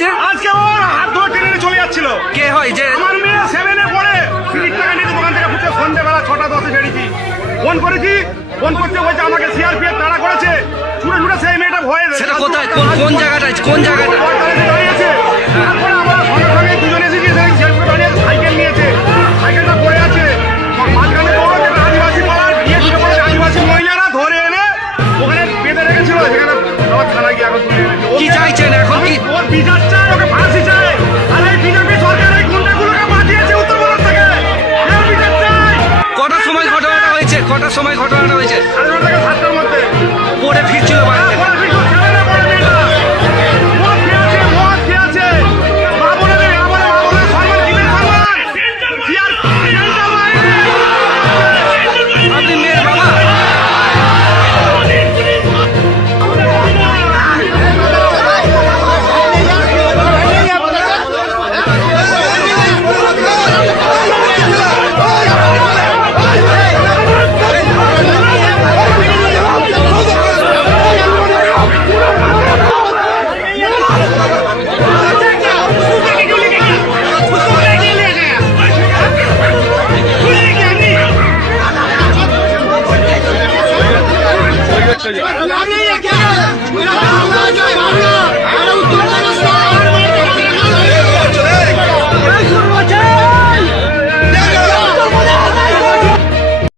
হচ্ছে? আজকে ওর হাত ধরে টেনে চলে যাচ্ছিল। কে হয় যে? আমার মেয়ে 7 এ পড়ে, 30 টাকা নিয়ে দোকান থেকে ফুটে সন্ধ্যেবেলা 6টা 10-এ বেরিয়েছি। ফোন করেছি, ফোন করতে বলছে আমাকে সিআরপিএফ তাড়া করেছে। ছুটে ছুটে সেই মেয়েটা ভয়ে সেটা কোথায়, কোন জায়গাটায়, কোন জায়গাটা?